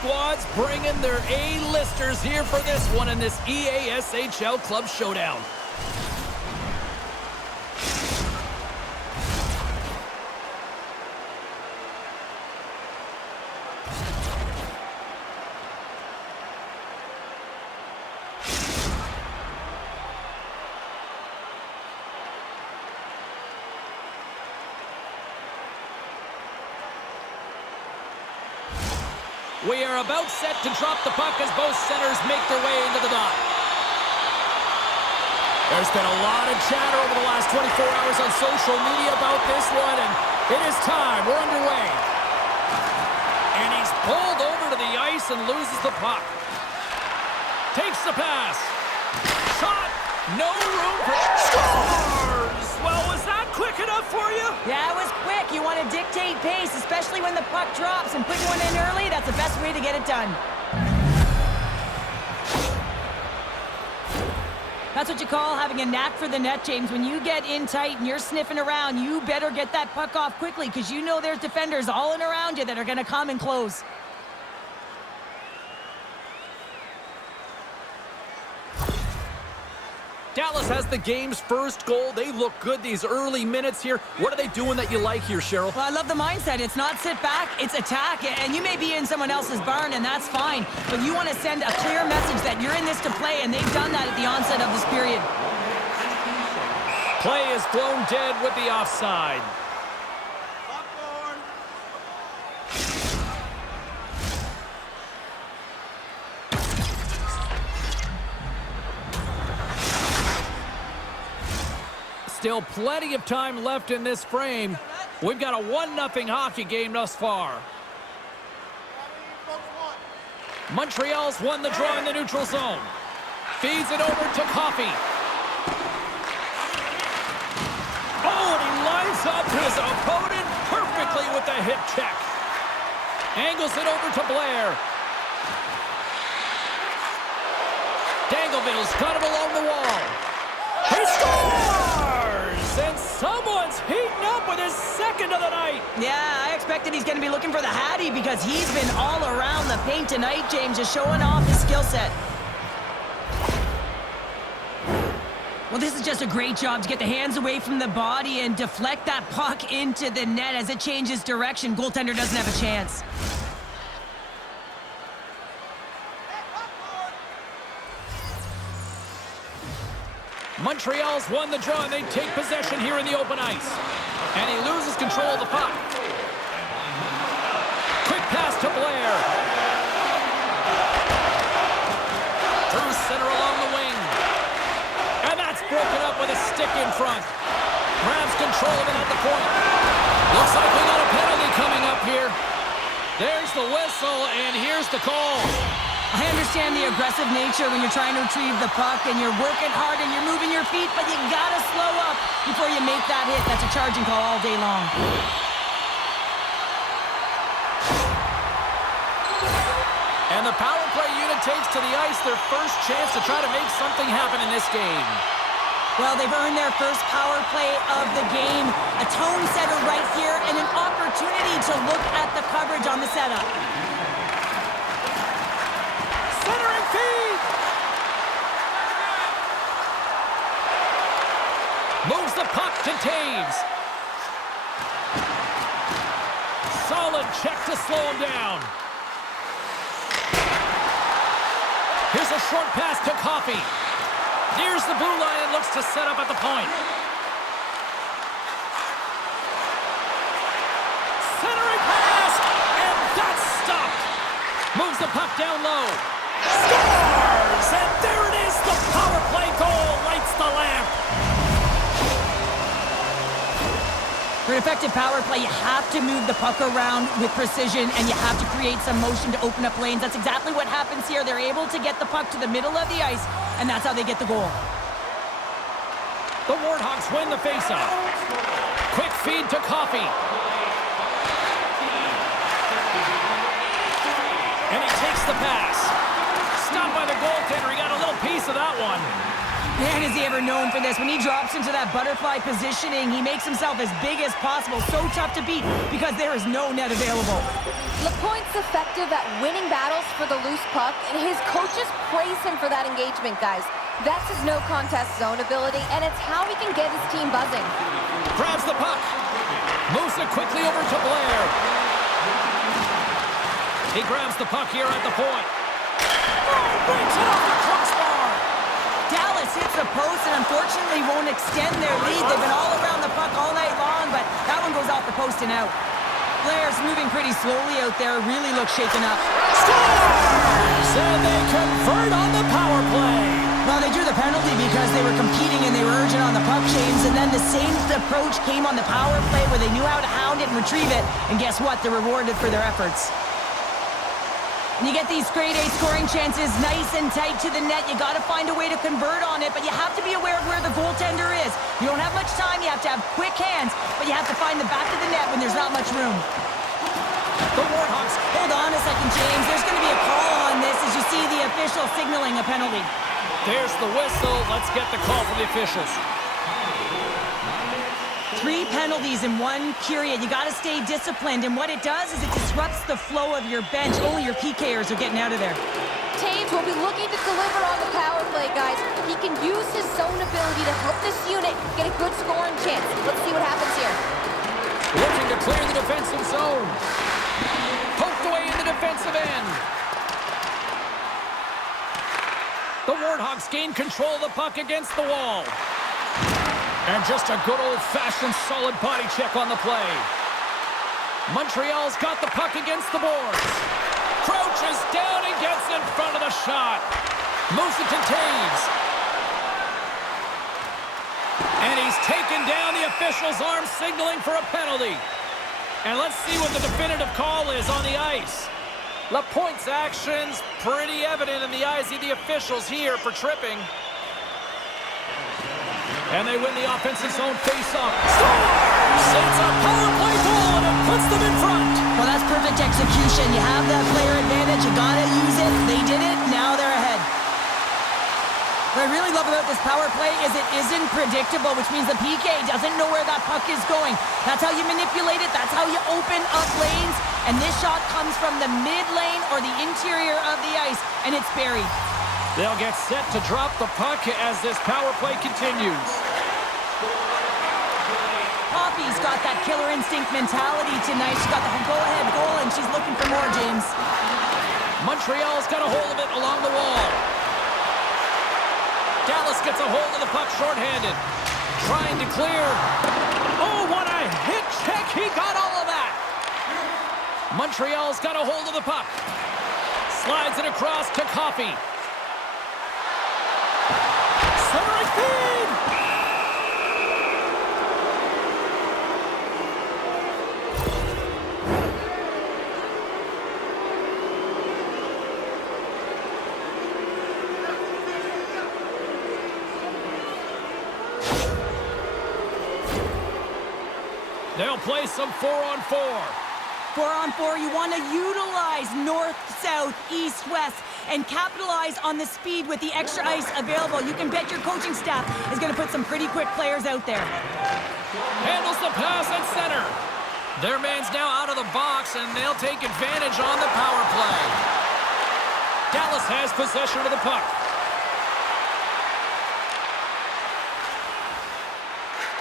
squads bringing their A-listers here for this one in this EASHL Club Showdown. We are about set to drop the puck as both centers make their way into the dot. There's been a lot of chatter over the last 24 hours on social media about this one, and it is time. We're underway. And he's pulled over to the ice and loses the puck. Takes the pass. Shot. No room for... Scores! Well, was that quick enough for you? Yeah, it was quick. You want to dictate pace, especially when the puck drops, and putting one in early, that's the best way to get it done. That's what you call having a knack for the net, James. When you get in tight and you're sniffing around, you better get that puck off quickly because you know there's defenders all in around you that are going to come and close. Dallas has the game's first goal. They look good these early minutes here. What are they doing that you like here, Cheryl? Well, I love the mindset. It's not sit back, it's attack. And you may be in someone else's barn, and that's fine. But you want to send a clear message that you're in this to play, and they've done that at the onset of this period. Play is blown dead with the offside. Still plenty of time left in this frame. We've got a 1-0 hockey game thus far. Montreal's won the draw in the neutral zone. Feeds it over to Coffey. Oh, and he lines up his opponent perfectly with the hip check. Angles it over to Blair. Dangleville's got him along the wall. He scores! And someone's heating up with his second of the night. Yeah, I expected he's going to be looking for the Hattie because he's been all around the paint tonight, James, just showing off his skill set. Well, this is just a great job to get the hands away from the body and deflect that puck into the net as it changes direction. Goaltender doesn't have a chance. Montreal's won the draw, and they take possession here in the open ice. And he loses control of the puck. Quick pass to Blair. Through center along the wing. And that's broken up with a stick in front. Grabs control of it at the point. Looks like we got a penalty coming up here. There's the whistle, and here's the call. I understand the aggressive nature when you're trying to retrieve the puck and you're working hard and you're moving your feet, but you gotta slow up before you make that hit. That's a charging call all day long. And the power play unit takes to the ice their first chance to try to make something happen in this game. Well, they've earned their first power play of the game. A tone setter right here and an opportunity to look at the coverage on the setup. Centering feed! Moves the puck to Taves. Solid check to slow him down. Here's a short pass to Coffey. Nears the blue line and looks to set up at the point. Centering pass, and that's stopped. Moves the puck down low. Scores! And there it is, the power play goal lights the lamp. For an effective power play, you have to move the puck around with precision, and you have to create some motion to open up lanes. That's exactly what happens here. They're able to get the puck to the middle of the ice, and that's how they get the goal. The Warthogs win the faceoff. Quick feed to Coffey. And he takes the pass. Stopped by the goaltender. He got a little piece of that one. Man, is he ever known for this. When he drops into that butterfly positioning, he makes himself as big as possible. So tough to beat because there is no net available. LaPointe's effective at winning battles for the loose puck, and his coaches praise him for that engagement, guys. That's his no-contest zone ability, and it's how he can get his team buzzing. Grabs the puck. Moves it quickly over to Blair. He grabs the puck here at the point. Oh, breaks it off the crossbar. Dallas hits the post and unfortunately won't extend their lead. They've been all around the puck all night long, but that one goes off the post and out. Blair's moving pretty slowly out there, really looks shaken up. Scores! And they convert on the power play. Well, they drew the penalty because they were competing and they were urgent on the puck, James, and then the same approach came on the power play where they knew how to hound it and retrieve it, and guess what? They're rewarded for their efforts. And you get these grade A scoring chances nice and tight to the net. You got to find a way to convert on it, but you have to be aware of where the goaltender is. You don't have much time. You have to have quick hands, but you have to find the back of the net when there's not much room. The Warhawks. Hold on a second, James. There's going to be a call on this as you see the official signaling a penalty. There's the whistle. Let's get the call from the officials. 3 penalties in 1 period. You got to stay disciplined, and what it does is it disrupts the flow of your bench. Only your PKers are getting out of there. Taves will be looking to deliver on the power play, guys. He can use his zone ability to help this unit get a good scoring chance. Let's see what happens here. Looking to clear the defensive zone. Poked away in the defensive end. The Warhawks gain control of the puck against the wall. And just a good old-fashioned solid body check on the play. Montreal's got the puck against the boards. Crouches down and gets in front of the shot. Moves it to Taves. And he's taken down. The official's arm signaling for a penalty. And let's see what the definitive call is on the ice. LaPointe's actions pretty evident in the eyes of the officials here for tripping. And they win the offensive zone face-off. Scores! It's a power play goal, and it puts them in front. Well, that's perfect execution. You have that player advantage. You got to use it. They did it. Now they're ahead. What I really love about this power play is it isn't predictable, which means the PK doesn't know where that puck is going. That's how you manipulate it. That's how you open up lanes. And this shot comes from the mid lane or the interior of the ice, and it's buried. They'll get set to drop the puck as this power play continues. Poppy's got that killer instinct mentality tonight. She's got the go-ahead goal, and she's looking for more, James. Montreal's got a hold of it along the wall. Dallas gets a hold of the puck shorthanded. Trying to clear. Oh, what a hit check. He got all of that. Montreal's got a hold of the puck. Slides it across to Coffey. Centering feed! They'll play some 4-on-4. 4-on-4, you want to utilize north, south, east, west, and capitalize on the speed with the extra ice available. You can bet your coaching staff is going to put some pretty quick players out there. Handles the pass at center. Their man's now out of the box, and they'll take advantage on the power play. Dallas has possession of the puck.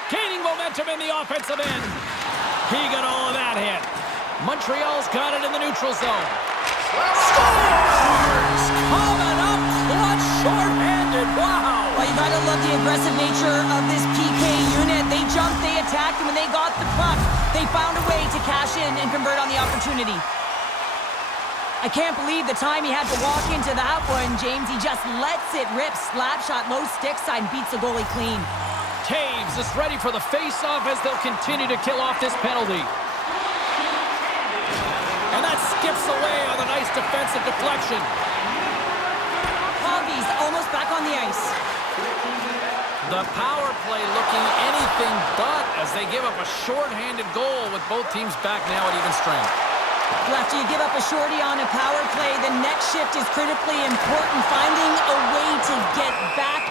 Gaining momentum in the offensive end. He got all of that hit. Montreal's got it in the neutral zone. Scores! Coming up clutch, short-handed. Wow! Well, you gotta love the aggressive nature of this PK unit. They jumped, they attacked, and when they got the puck, they found a way to cash in and convert on the opportunity. I can't believe the time he had to walk into that one, James. He just lets it rip. Slap shot, low stick side, beats the goalie clean. Taves is ready for the face-off as they'll continue to kill off this penalty. And that skips away on a nice defensive deflection. Hobbies almost back on the ice. The power play looking anything but as they give up a short-handed goal with both teams back now at even strength. Well, after you give up a shorty on a power play, the next shift is critically important. Finding a way to get back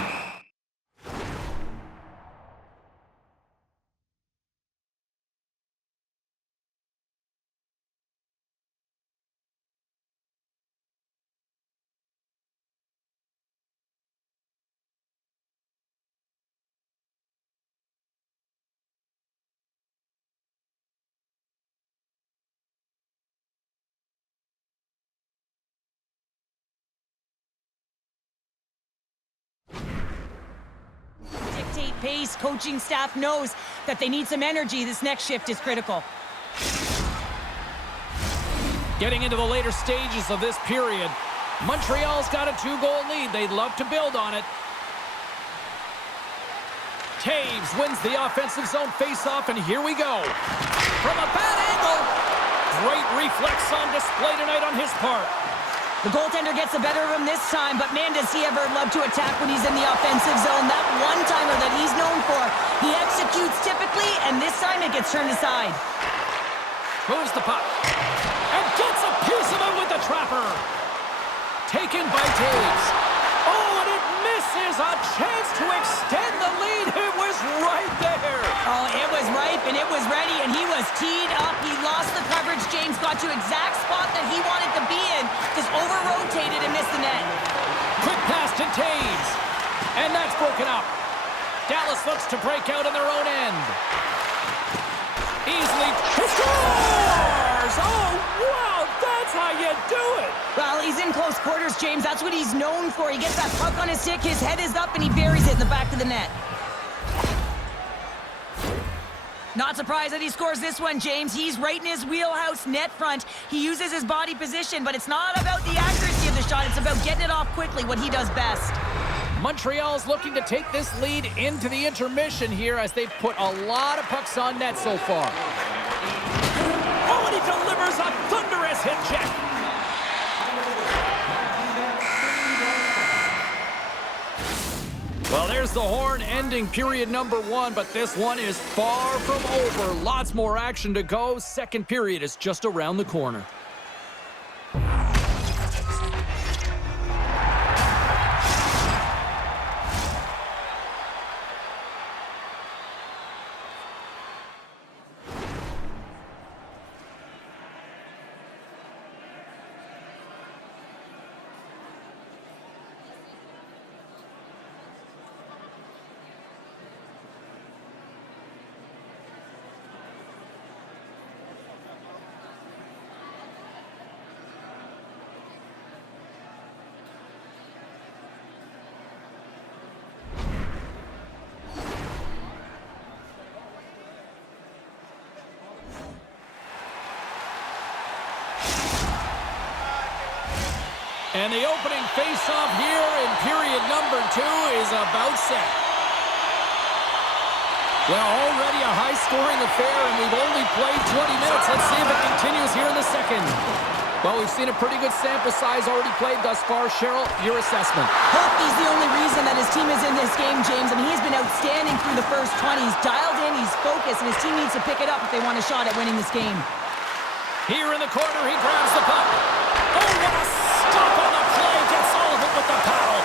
pace. Coaching staff knows that they need some energy. This next shift is critical. Getting into the later stages of this period, Montreal's got a 2-goal lead. They'd love to build on it. Taves wins the offensive zone faceoff, and here we go. From a bad angle. Great reflex on display tonight on his part. The goaltender gets the better of him this time, but man, does he ever love to attack when he's in the offensive zone. That one-timer that he's known for, he executes typically, and this time it gets turned aside. Moves the puck. And gets a piece of it with the trapper. Taken by Taves. Oh, and it misses. A chance to extend the lead. It was right there. Oh, it was ripe, and it was ready, and he was teed up. He lost the coverage. James got to exact spot that he wanted to be in, just over-rotated and missed the net. Quick pass to Taves. And that's broken up. Dallas looks to break out in their own end. Easily. He scores! Oh, wow, that's how you do it. Well, he's in close quarters, James. That's what he's known for. He gets that puck on his stick, his head is up, and he buries it in the back of the net. Not surprised that he scores this one, James. He's right in his wheelhouse, net front. He uses his body position, but it's not about the accuracy of the shot. It's about getting it off quickly, what he does best. Montreal's looking to take this lead into the intermission here as they've put a lot of pucks on net so far. Oh, and he delivers a thunderous hit check. Well, there's the horn ending period number 1, but this one is far from over. Lots more action to go. Second period is just around the corner. And the opening face-off here in period number 2 is about set. Well, already a high-scoring affair, and we've only played 20 minutes. Let's see if it continues here in the second. Well, we've seen a pretty good sample size already played thus far. Cheryl, your assessment. Hope he's the only reason that his team is in this game, James. I mean, he's been outstanding through the first 20. He's dialed in, he's focused, and his team needs to pick it up if they want a shot at winning this game. Here in the corner, he grabs the puck. Oh, what a stop on the play. Gets all of it with the paddle.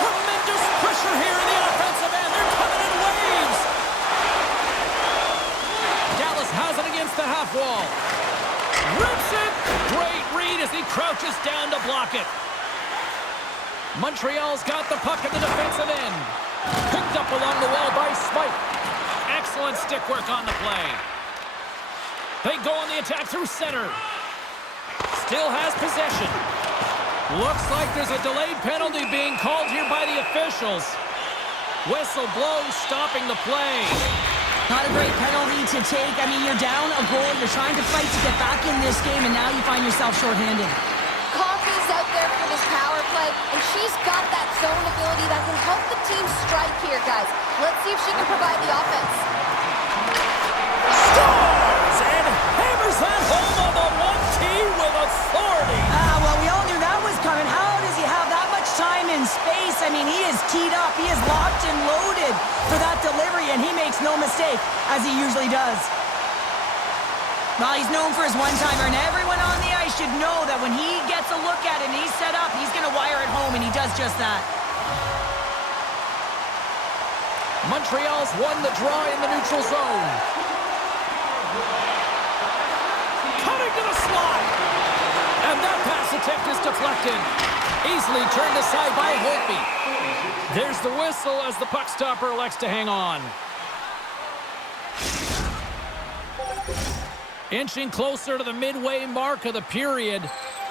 Tremendous pressure here in the offensive end. They're coming in waves. Dallas has it against the half wall. Rips it. Great read as he crouches down to block it. Montreal's got the puck at the defensive end. Picked up along the wall by Spike. Excellent stick work on the play. They go on the attack through center. Still has possession. Looks like there's a delayed penalty being called here by the officials. Whistle blows, stopping the play. Not a great penalty to take. I mean, you're down a goal. You're trying to fight to get back in this game, and now you find yourself shorthanded. Coffey's out there for this power play, and she's got that zone ability that can help the team strike here, guys. Let's see if she can provide the offense. Scores and hammers that home on the 1T with authority. Well, we all knew that was coming. How does he have that much time and space? I mean, he is teed up. He is locked and loaded for that delivery, and he makes no mistake, as he usually does. Well, he's known for his one-timer, and everyone on the ice should know that when he gets a look at it and he's set up, he's going to wire it home, and he does just that. Montreal's won the draw in the neutral zone. Coming to the slot. And that pass attempt is deflected. Easily turned aside by Holtby. There's the whistle as the puck stopper elects to hang on. Inching closer to the midway mark of the period.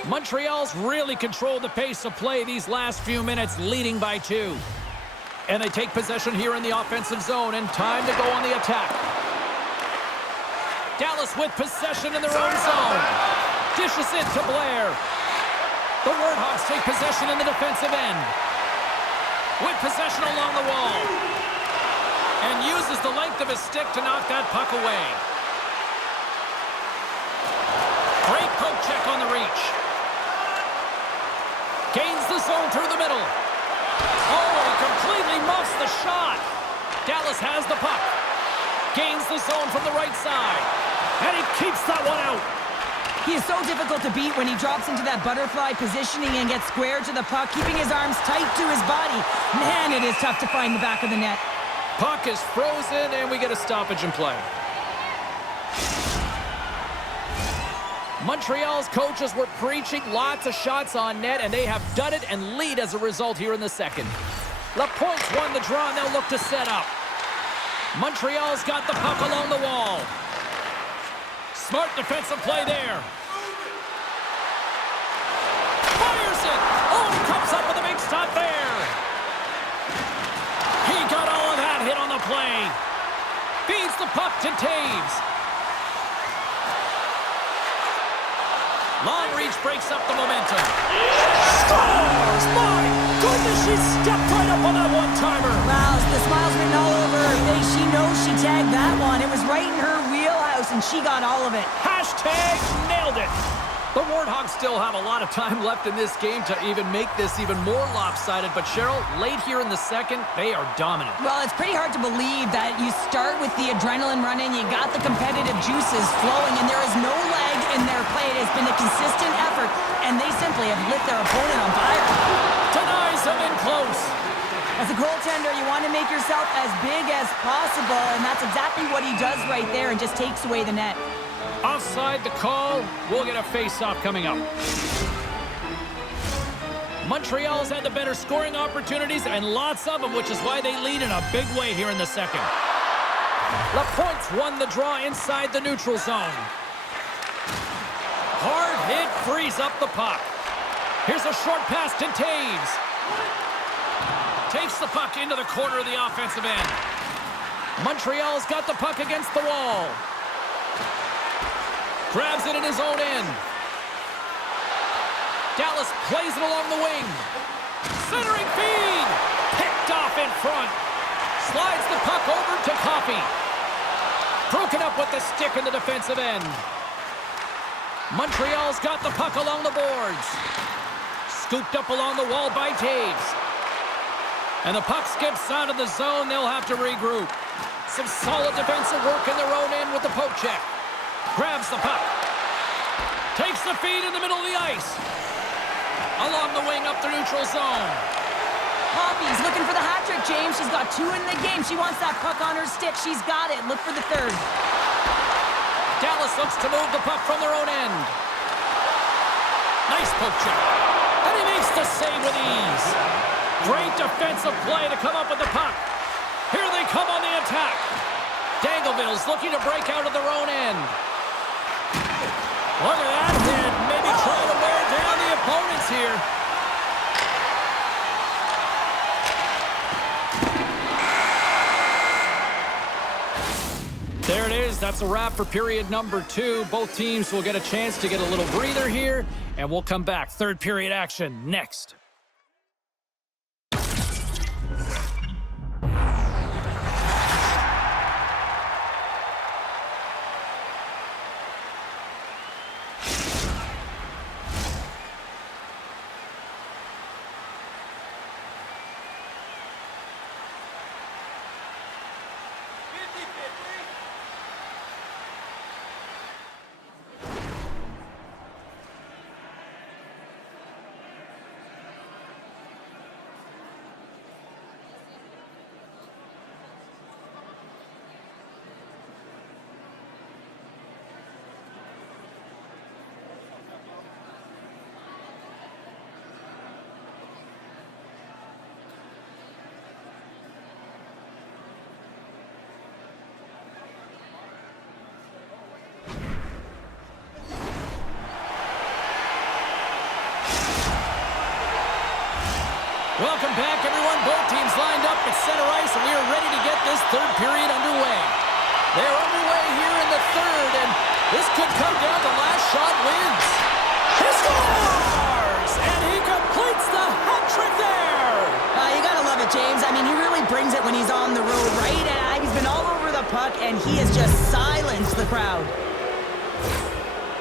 Montreal's really controlled the pace of play these last few minutes, leading by 2. And they take possession here in the offensive zone, and time to go on the attack. Dallas with possession in their own zone. Dishes it to Blair. The Warhawks take possession in the defensive end. With possession along the wall. And uses the length of his stick to knock that puck away. Great poke check on the reach. Gains the zone through the middle. Oh, he completely muffs the shot. Dallas has the puck. Gains the zone from the right side. And he keeps that one out. He is so difficult to beat when he drops into that butterfly positioning and gets square to the puck, keeping his arms tight to his body. Man, it is tough to find the back of the net. Puck is frozen, and we get a stoppage in play. Montreal's coaches were preaching lots of shots on net, and they have done it and lead as a result here in the second. Lapointe's won the draw, and they'll look to set up. Montreal's got the puck along the wall. Smart defensive play there. Fires it! Oh, he comes up with a big stop there. He got all of that hit on the play. Feeds the puck to Taves. Long reach breaks up the momentum. Scores! My goodness, she stepped right up on that one-timer. Wow, the smile's written all over her face. She knows she tagged that one. It was right in her wheelhouse, and she got all of it. Hashtag nailed it. The Warhawks still have a lot of time left in this game to even make this even more lopsided. But, Cheryl, late here in the second, they are dominant. Well, it's pretty hard to believe that you start with the adrenaline running, you got the competitive juices flowing, and there is no lag in their play. It has been a consistent effort, and they simply have lit their opponent on fire. Denies him in close. As a goaltender, you want to make yourself as big as possible, and that's exactly what he does right there and just takes away the net. Offside the call. We'll get a face-off coming up. Montreal's had the better scoring opportunities, and lots of them, which is why they lead in a big way here in the second. Lapointe's won the draw inside the neutral zone. Hard hit frees up the puck. Here's a short pass to Taves. Takes the puck into the corner of the offensive end. Montreal's got the puck against the wall. Grabs it in his own end. Dallas plays it along the wing. Centering feed. Picked off in front. Slides the puck over to Coffey. Broken up with the stick in the defensive end. Montreal's got the puck along the boards. Scooped up along the wall by Taves. And the puck skips out of the zone. They'll have to regroup. Some solid defensive work in their own end with the poke check. Grabs the puck. Takes the feed in the middle of the ice. Along the wing up the neutral zone. Poppy's looking for the hat trick, James. She's got 2 in the game. She wants that puck on her stick. She's got it. Look for the third. Dallas looks to move the puck from their own end. Nice poke check. And he makes the save with ease. Great defensive play to come up with the puck. Here they come on the attack. Dangleville's looking to break out of their own end. Look at that hit. Maybe trying to wear down the opponents here. There it is. That's a wrap for period number 2. Both teams will get a chance to get a little breather here, and we'll come back. Third period action next. Welcome back, everyone. Both teams lined up at center ice, and we are ready to get this third period underway. They're underway here in the third, and this could come down to last shot wins. He scores! And he completes the hat trick there! You gotta love it, James. I mean, he really brings it when he's on the road, right? He's been all over the puck, and he has just silenced the crowd.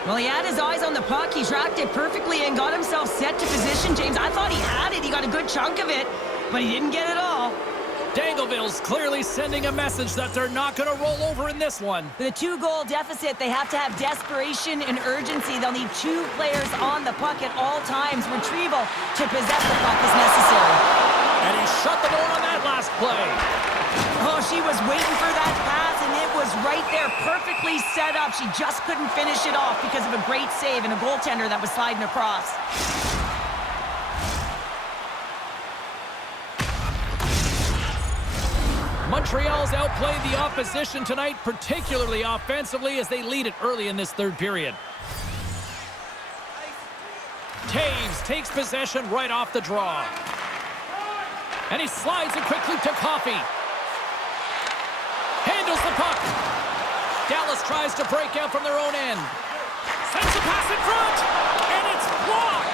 Well, he had his eyes on the puck. He tracked it perfectly and got himself set to position, James. I thought he had it. He got a good chunk of it, but he didn't get it all. Dangleville's clearly sending a message that they're not going to roll over in this one. With a 2-goal deficit, they have to have desperation and urgency. They'll need 2 players on the puck at all times. Retrieval to possess the puck is necessary. And he shut the door on that last play. Oh, she was waiting for that pass, and it was right there, perfectly set up. She just couldn't finish it off because of a great save and a goaltender that was sliding across. Montreal's outplayed the opposition tonight, particularly offensively, as they lead it early in this third period. Taves takes possession right off the draw. And he slides it quickly to Coffey. Handles the puck. Dallas tries to break out from their own end. Sends a pass in front, and it's blocked.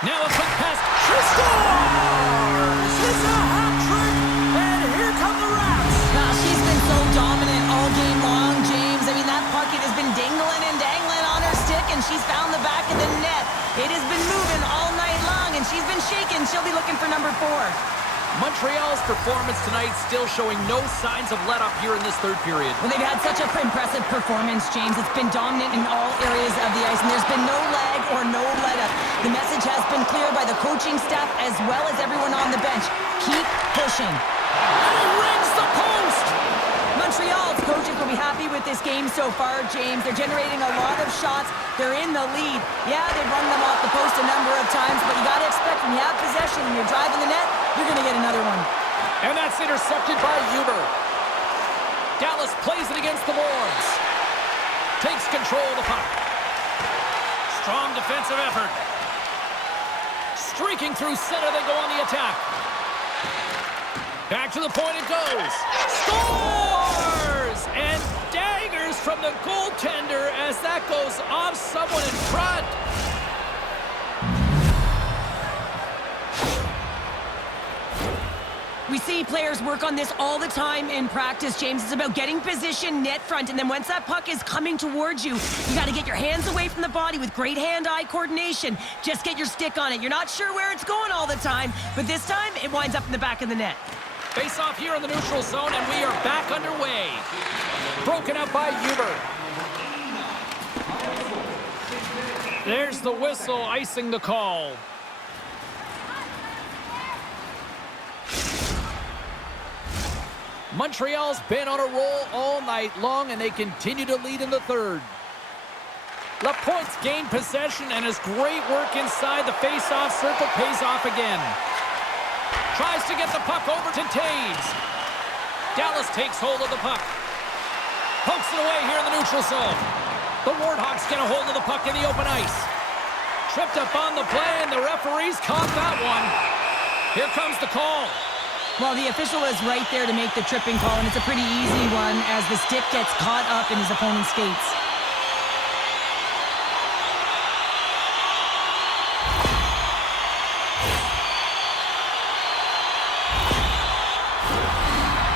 Now a quick pass. She scores! It's a hat trick, and here come the Rats. She's been so dominant all game long, James. I mean, that puck, it has been dangling and dangling on her stick, and she's found the back of the net. It has been moving all night long, and she's been shaking. She'll be looking for number 4. Montreal's performance tonight still showing no signs of let-up here in this third period. Well, they've had such an impressive performance, James. It's been dominant in all areas of the ice, and there's been no lag or no let-up. The message has been clear by the coaching staff as well as everyone on the bench. Keep pushing. And he rings the post! Montreal's coaches will be happy with this game so far, James. They're generating a lot of shots. They're in the lead. Yeah, they've run them off the post a number of times, but you got to expect when you have possession and you're driving the net, you're going to get another one. And that's intercepted by Huber. Dallas plays it against the boards. Takes control of the puck. Strong defensive effort. Streaking through center, they go on the attack. Back to the point it goes. Scores! And daggers from the goaltender as that goes off someone in front. We see players work on this all the time in practice, James. It's about getting position net front, and then once that puck is coming towards you, you got to get your hands away from the body with great hand-eye coordination. Just get your stick on it. You're not sure where it's going all the time, but this time it winds up in the back of the net. Face off here in the neutral zone, and we are back underway. Broken up by Huber. There's the whistle, icing the call. Montreal's been on a roll all night long, and they continue to lead in the third. Lapointe's gained possession, and his great work inside the face-off circle pays off again. Tries to get the puck over to Taves. Dallas takes hold of the puck. Pokes it away here in the neutral zone. The Warthawks get a hold of the puck in the open ice. Tripped up on the play, and the referees caught that one. Here comes the call. Well, the official is right there to make the tripping call, and it's a pretty easy one as the stick gets caught up in his opponent's skates.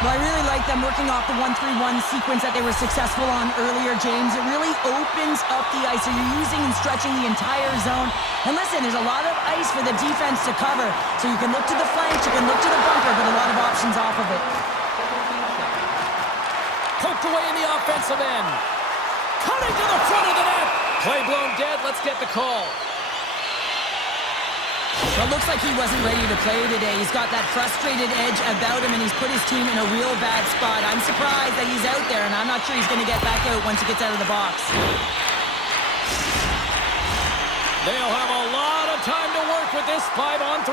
Well, I really like them working off the 1-3-1 sequence that they were successful on earlier, James. It really opens up the ice, so you're using and stretching the entire zone. And listen, there's a lot of ice for the defense to cover, so you can look to the flank, you can look to the bunker, but a lot of options off of it. Poked away in the offensive end. Cutting to the front of the net. Play blown dead. Let's get the call. Well, it looks like he wasn't ready to play today. He's got that frustrated edge about him, and he's put his team in a real bad spot. I'm surprised that he's out there, and I'm not sure he's going to get back out once he gets out of the box. They'll have a lot of time to work with this 5-on-3.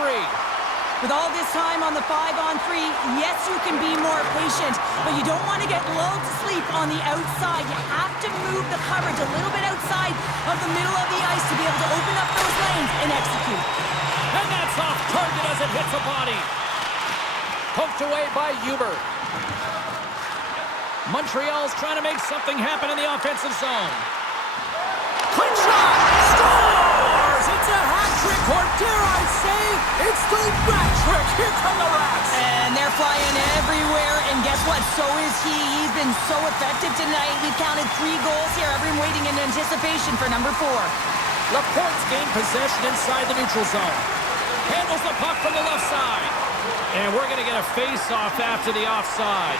With all this time on the 5-on-3, yes, you can be more patient, but you don't want to get lulled to sleep on the outside. You have to move the coverage a little bit outside of the middle of the ice to be able to open up those lanes and execute. And that's off target as it hits a body. Poked away by Huber. Montreal's trying to make something happen in the offensive zone. Quick shot! Scores! It's a hat trick, or dare I say, it's the rat trick. Here come the Rats. And they're flying everywhere, and guess what? So is he. He's been so effective tonight. We've counted 3 goals here. Everyone waiting in anticipation for number 4. Laporte's gained possession inside the neutral zone. Handles the puck from the left side. And we're going to get a face-off after the offside.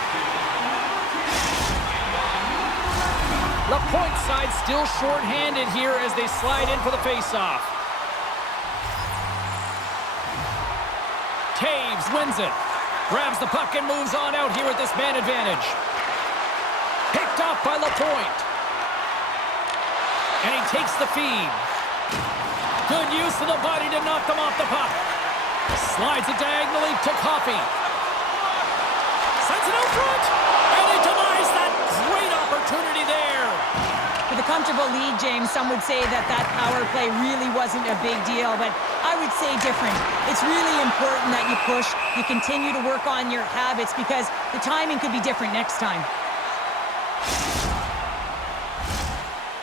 Laporte side still short-handed here as they slide in for the face-off. Taves wins it. Grabs the puck and moves on out here with this man advantage. Picked off by Laporte. And he takes the feed. Good use of the body to knock them off the puck. Slides it diagonally to Coffey. Sends it out front. And he denies that great opportunity there. With a comfortable lead, James, some would say that power play really wasn't a big deal, but I would say different. It's really important that you push, you continue to work on your habits, because the timing could be different next time.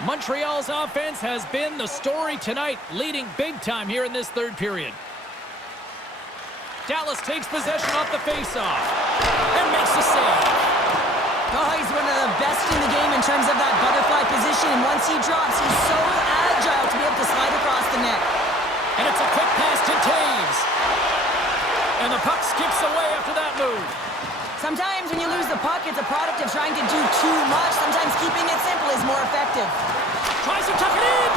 Montreal's offense has been the story tonight, leading big time here in this third period. Dallas takes possession off the faceoff and makes the save. Oh, he's one of the best in the game in terms of that butterfly position, and once he drops, he's so agile to be able to slide across the net. And it's a quick pass to Taves. And the puck skips away after that move. Sometimes when you lose the puck, it's a product of trying to do too much. Sometimes keeping it simple is more effective. Tries to tuck it in.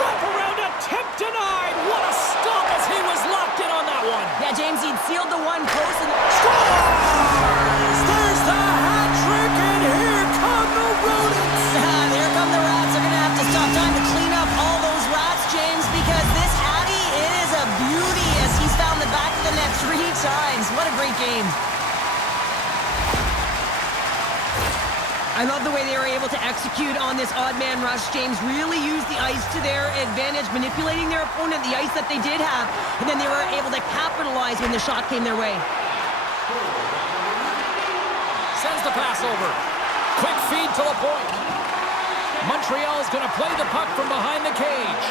Wrap around, attempt denied. What a stop as he was locked in on that one. Yeah, James, he'd sealed the one post and Scores! There's the hat trick, and here come the rodents. Here come the Rats. They're going to have to stop time to clean up all those rats, James, because this Hattie, it is a beauty as he's found the back of the net 3 times. What a great game. I love the way they were able to execute on this odd man rush. James really used the ice to their advantage, manipulating their opponent, the ice that they did have, and then they were able to capitalize when the shot came their way. Sends the pass over. Quick feed to Laporte. Montreal's going to play the puck from behind the cage.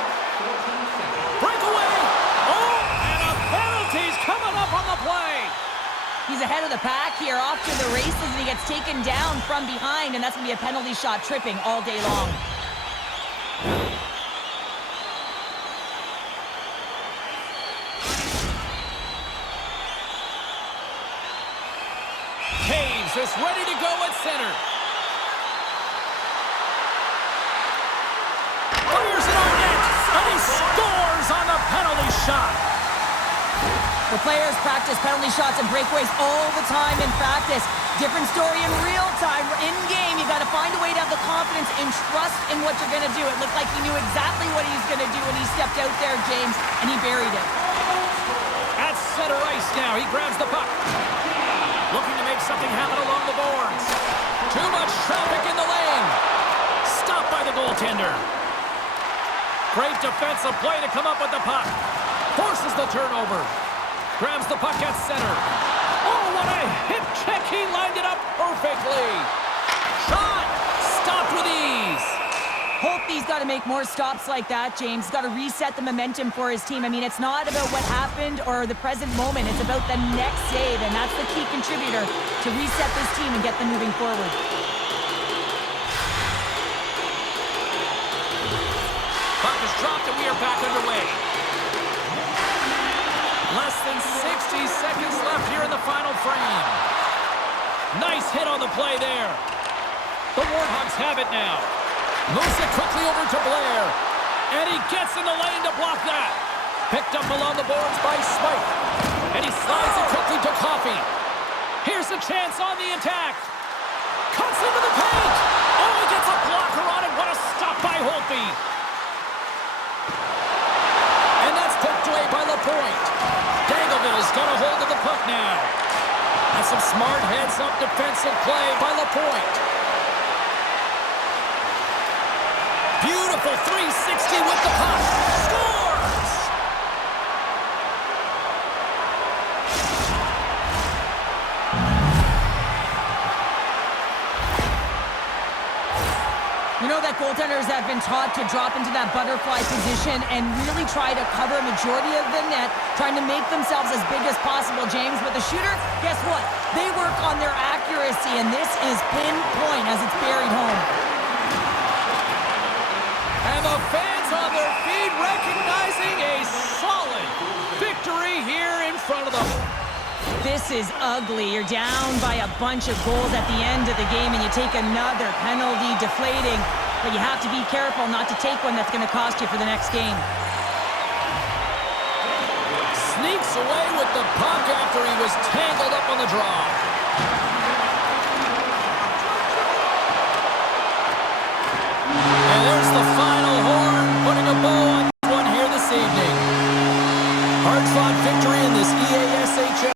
Breakaway! Oh, and a penalty's coming up on the play. He's ahead of the pack here, off to the races, and he gets taken down from behind, and that's going to be a penalty shot, tripping all day long. Taves is ready to go at center. Fires it on net, and he scores on the penalty shot. The players practice penalty shots and breakaways all the time in practice. Different story in real time. In game, you got to find a way to have the confidence and trust in what you're going to do. It looked like he knew exactly what he was going to do when he stepped out there, James, and he buried it. At center ice now, he grabs the puck. Looking to make something happen along the boards. Too much traffic in the lane. Stopped by the goaltender. Great defensive play to come up with the puck. Forces the turnover. Grabs the puck at center. Oh, what a hip check. He lined it up perfectly. Shot. Stopped with ease. Holtby's got to make more stops like that, James. He's got to reset the momentum for his team. I mean, it's not about what happened or the present moment. It's about the next save, and that's the key contributor to reset this team and get them moving forward. Puck is dropped, and we are back underway. Less than 60 seconds left here in the final frame. Nice hit on the play there. The Warthogs have it now. Moves it quickly over to Blair. And he gets in the lane to block that. Picked up along the boards by Smythe. And he slides it quickly to Coffey. Here's a chance on the attack. Cuts into the paint. Oh, he gets a blocker on it. What a stop by Holtby. And that's poked away by Lapointe. Dangleville's has got a hold of the puck now. That's some smart heads-up defensive play by Lapointe. Beautiful 360 with the puck. Scores! You know that goaltenders have been taught to drop into that butterfly position and really try to cover a majority of the net, trying to make themselves as big as possible, James. But the shooter, guess what? They work on their accuracy, and this is pinpoint as it's buried home. And the fans on their feet recognizing a solid victory here in front of them. This is ugly. You're down by a bunch of goals at the end of the game, and you take another penalty, deflating. But you have to be careful not to take one that's going to cost you for the next game. Sneaks away with the puck after he was tangled up on the draw. And there's the final horn, putting a bow on this one here this evening. Hard-fought victory in this EASHL.